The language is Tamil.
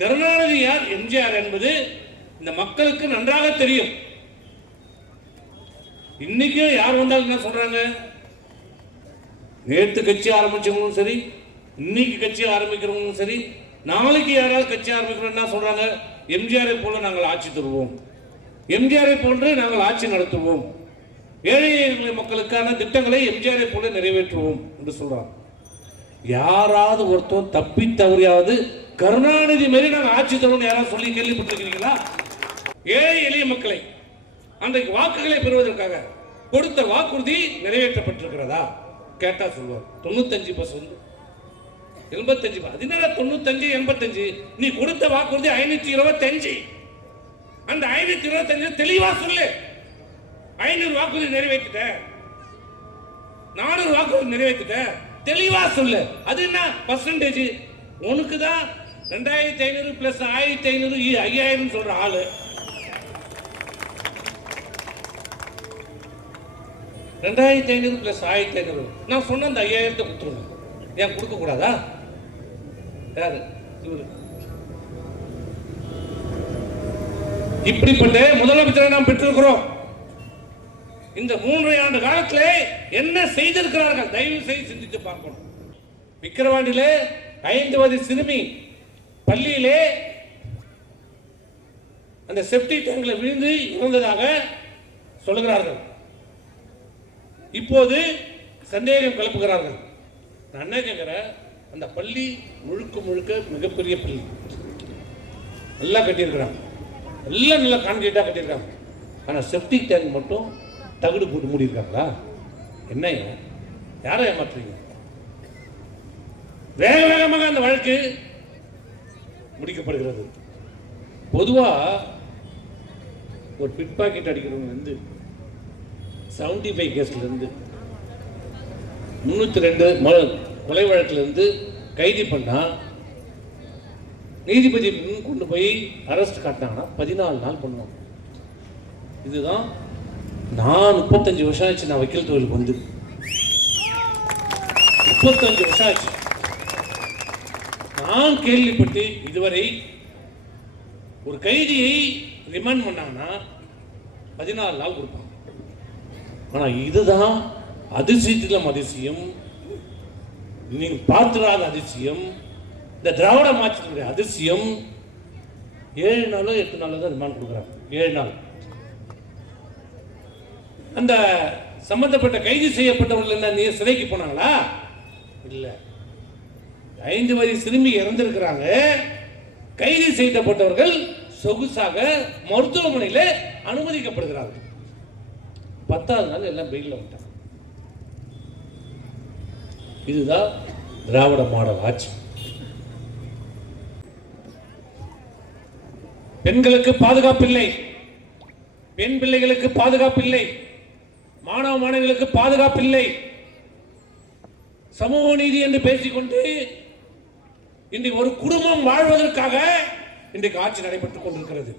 கருணாநிதி யார், எம்ஜிஆர் என்பது இந்த மக்களுக்கு நன்றாக தெரியும். இன்னைக்கு யார் வந்தாலும் என்ன சொல்றாங்க, நேற்று கட்சி ஆரம்பிச்சவங்களும் சரி, இன்னைக்கு கட்சி ஆரம்பிக்கிறவங்களும் சரி, நாளைக்கு யாராவது கட்சி ஆரம்பிக்கிறோம் என்ன சொல்றாங்க, எம்ஜிஆரை போல நாங்கள் ஆட்சி தருவோம், எம்ஜிஆரை போன்று நாங்கள் ஆட்சி நடத்துவோம், ஏழை மக்களுக்கான திட்டங்களை எம்ஜிஆரை போல நிறைவேற்றுவோம் என்று சொல்றாங்க. யாராவது ஒருத்தர் தப்பி தவறியாவது கருணாநிதி மாரி நாங்கள் ஆட்சி தருவோம் யாராவது சொல்லி கேள்விப்பட்டிருக்கிறீங்களா? ஏழை எளிய மக்களை அன்றைக்கு வாக்குகளை பெறுவதற்காக கொடுத்த வாக்குறுதி நிறைவேற்றப்பட்டிருக்கிறதா கேட்டா சொல்லுவார் 95%, 85%. அது என்ன 95, 85? நீ கொடுத்த வாக்குறுதி 525. அந்த 525 தெளிவா சொல்லு. 500 வாக்குறுதி நிறைவேற்றிட்ட, 400 வாக்குறுதி நிறைவேற்றிட்ட, தெளிவா சொல்லு. அது என்ன பர்சன்டேஜ்? உனக்கு தான் 2500 பிளஸ் 1500 5000 சொல்ற ஆளு. 2500 பிளஸ் 1500 நான் சொன்ன அந்த 5000 கொடுத்துருங்க. ஏன் கொடுக்க கூடாதா? யாரு இவரு? இப்படிப்பட்ட முதலமைச்சரை நாம் பெற்றிருக்கிறோம். இந்த 3 ஆண்டு காலத்திலே என்ன செய்திருக்கிறார்கள் தயவு செய்து சிந்தித்து பார்க்கணும். விக்கிரவாண்டியிலே 5 வயது சிறுமி பள்ளியிலே அந்த செப்டி டேங்க்ல விழுந்து இறந்ததாக சொல்லுகிறார்கள். இப்போது சந்தேகம் கிளப்புகிறார்கள். நான் என்ன கேட்கிறேன், அந்த பள்ளி முழுக்க முழுக்க மிகப்பெரிய பள்ளி, நல்லா கட்டியிருக்கிறாங்க, எல்லாம் நல்லா கான்கிரீட்டா கட்டியிருக்காங்க. ஆனால் செப்டிக் டேங்க் மட்டும் தகுடு போட்டு மூடியிருக்காங்களா? என்ன யாரை ஏமாற்றுறீங்க? வேக வேகமாக அந்த வழக்கு முடிக்கப்படுகிறது. பொதுவா ஒரு பிட் பாக்கெட் அடிக்கிறவங்க வந்து 75 கேஸ்ல இருந்து 302 கொலை வழக்கில் இருந்து கைது பண்ணா நீதிபதி கொண்டு போய் அரெஸ்ட் காட்டினாங்கன்னா 14 நாள் பண்ணுவாங்க. இதுதான் நான் 35 வருஷம் ஆச்சு நான் வக்கீல் தொழிலுக்கு வந்து 35 வருஷம் ஆச்சு. நான் கேள்விப்பட்டு இதுவரை ஒரு கைதியை ரிமாண்ட் பண்ணாங்கன்னா 14 நாள் கொடுப்பாங்க. ஆனா இதுதான் அதிசயத்திலும் அதிசயம், நீங்க பார்த்துடாத அதிசயம், இந்த திராவிட மாற்றத்தினுடைய அதிசயம். 7 நாளோ 8 நாளோ தான் ரிமாண்ட் கொடுக்குறாங்க. 7 நாள். அந்த சம்பந்தப்பட்ட கைது செய்யப்பட்டவர்கள் என்ன நீ சிறைக்கு போனாங்களா? இல்ல. 5 வயது சிறுமி இறந்திருக்கிறாங்க. கைது செய்யப்பட்டவர்கள் சொகுசாக மருத்துவமனையில் அனுமதிக்கப்படுகிறார்கள். 10வது நாள் எல்லாம் பெயில்ல விட்டாங்க. இதுதான் திராவிட மாடல் ஆட்சி. பெண்களுக்கு பாதுகாப்பில்லை, பெண் பிள்ளைகளுக்கு பாதுகாப்பில்லை, மாணவ மாணவிகளுக்கு பாதுகாப்பில்லை. சமூக நீதி என்று பேசிக்கொண்டு இன்றைக்கு ஒரு குடும்பம் வாழ்வதற்காக இன்றைக்கு ஆட்சி நடைபெற்றுக் கொண்டிருக்கிறது.